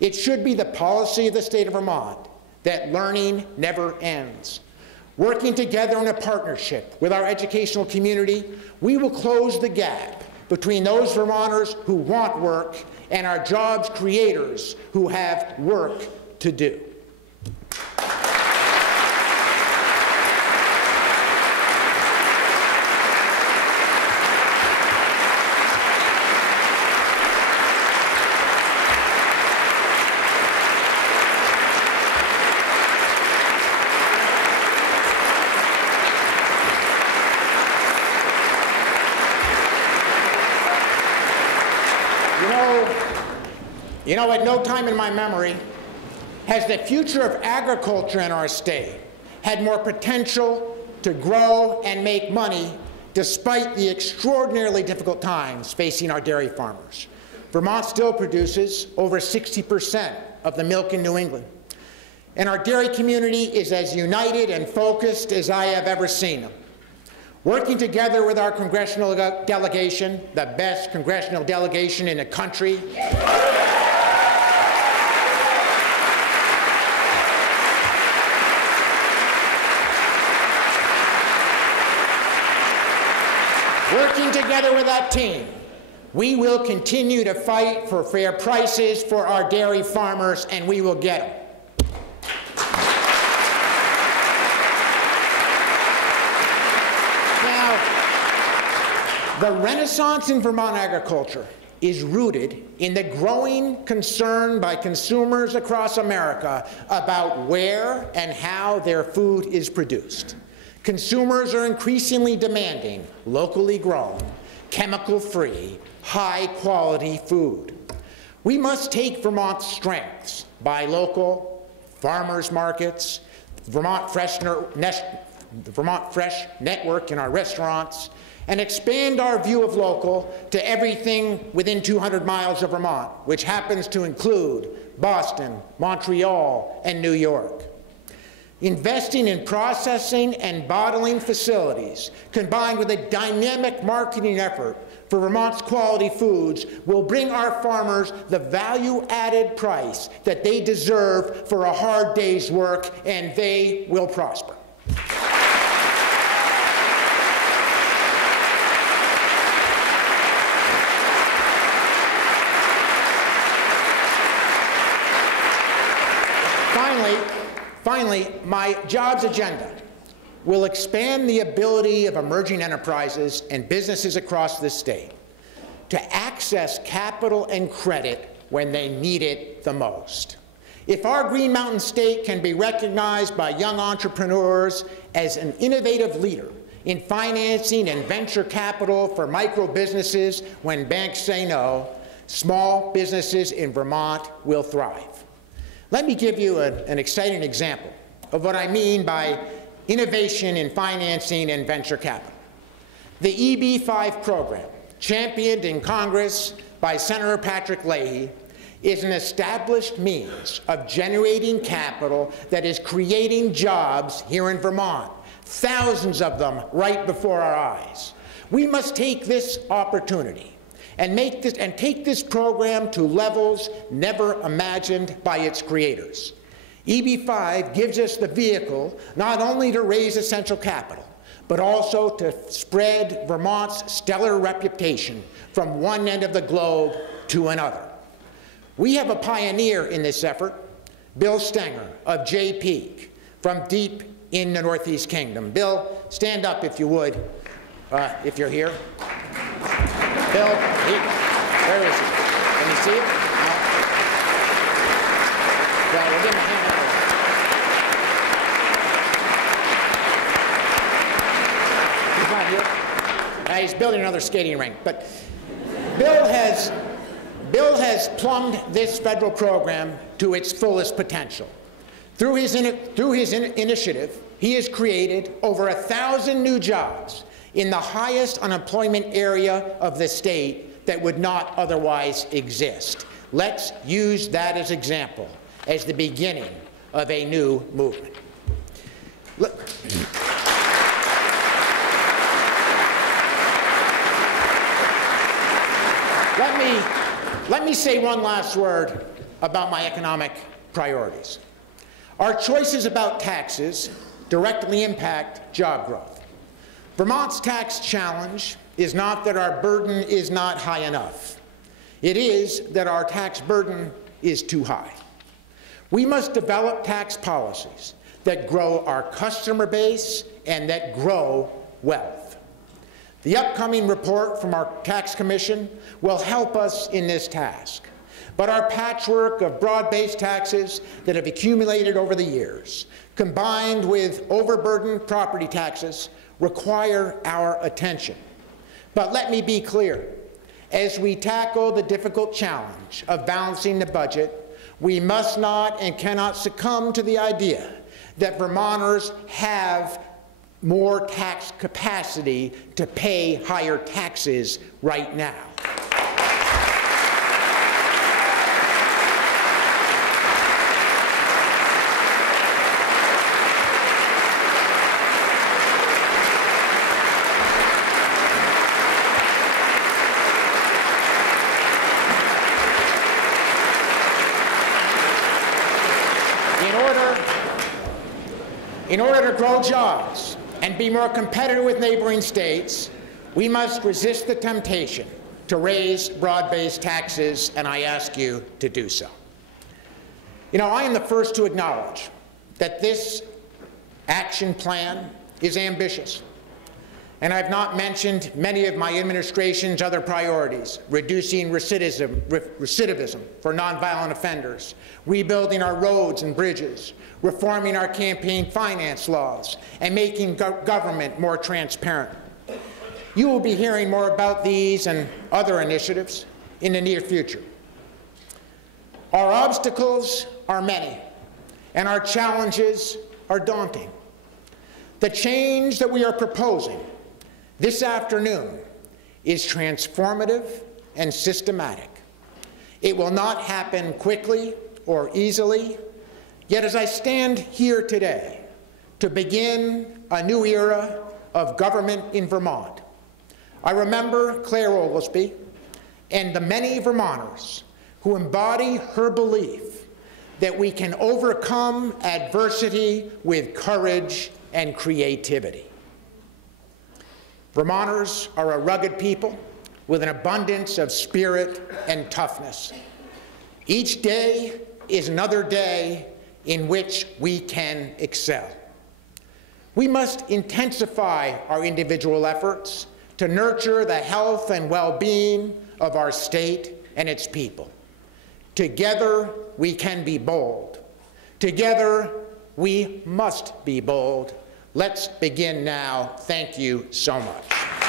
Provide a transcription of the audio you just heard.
It should be the policy of the state of Vermont that learning never ends. Working together in a partnership with our educational community, we will close the gap between those Vermonters who want work and our jobs creators who have work to do. You know, at no time in my memory has the future of agriculture in our state had more potential to grow and make money despite the extraordinarily difficult times facing our dairy farmers. Vermont still produces over 60% of the milk in New England. And our dairy community is as united and focused as I have ever seen them. Working together with our congressional delegation, the best congressional delegation in the country, working together with that team, we will continue to fight for fair prices for our dairy farmers, and we will get them. Now, the renaissance in Vermont agriculture is rooted in the growing concern by consumers across America about where and how their food is produced. Consumers are increasingly demanding locally grown, chemical-free, high-quality food. We must take Vermont's strengths, buy local, farmers markets, the Vermont Fresh network in our restaurants, and expand our view of local to everything within 200 miles of Vermont, which happens to include Boston, Montreal, and New York. Investing in processing and bottling facilities, combined with a dynamic marketing effort for Vermont's quality foods, will bring our farmers the value-added price that they deserve for a hard day's work, and they will prosper. Finally, my jobs agenda will expand the ability of emerging enterprises and businesses across this state to access capital and credit when they need it the most. If our Green Mountain State can be recognized by young entrepreneurs as an innovative leader in financing and venture capital for micro businesses when banks say no, small businesses in Vermont will thrive. Let me give you an exciting example of what I mean by innovation in financing and venture capital. The EB-5 program, championed in Congress by Senator Patrick Leahy, is an established means of generating capital that is creating jobs here in Vermont, thousands of them right before our eyes. We must take this opportunity and take this program to levels never imagined by its creators. EB-5 gives us the vehicle not only to raise essential capital, but also to spread Vermont's stellar reputation from one end of the globe to another. We have a pioneer in this effort, Bill Stenger of Jay Peak, from deep in the Northeast Kingdom. Bill, stand up if you would, if you're here. Bill, where is he? Can you see him? No? Well, we'll give him a hand up. He's not here. He's building another skating rink. But Bill has plumbed this federal program to its fullest potential. Through his initiative, he has created over 1,000 new jobs in the highest unemployment area of the state that would not otherwise exist. Let's use that as example, as the beginning of a new movement. Let me say one last word about my economic priorities. Our choices about taxes directly impact job growth. Vermont's tax challenge is not that our burden is not high enough. It is that our tax burden is too high. We must develop tax policies that grow our customer base and that grow wealth. The upcoming report from our Tax Commission will help us in this task. But our patchwork of broad-based taxes that have accumulated over the years, combined with overburdened property taxes, require our attention. But let me be clear. As we tackle the difficult challenge of balancing the budget, we must not and cannot succumb to the idea that Vermonters have more tax capacity to pay higher taxes right now. In order to grow jobs and be more competitive with neighboring states, we must resist the temptation to raise broad-based taxes, and I ask you to do so. You know, I am the first to acknowledge that this action plan is ambitious. And I've not mentioned many of my administration's other priorities: reducing recidivism for nonviolent offenders, rebuilding our roads and bridges, reforming our campaign finance laws, and making government more transparent. You will be hearing more about these and other initiatives in the near future. Our obstacles are many, and our challenges are daunting. The change that we are proposing this afternoon is transformative and systematic. It will not happen quickly or easily, yet as I stand here today to begin a new era of government in Vermont, I remember Claire Oglesby and the many Vermonters who embody her belief that we can overcome adversity with courage and creativity. Vermonters are a rugged people with an abundance of spirit and toughness. Each day is another day in which we can excel. We must intensify our individual efforts to nurture the health and well-being of our state and its people. Together, we can be bold. Together, we must be bold. Let's begin now. Thank you so much.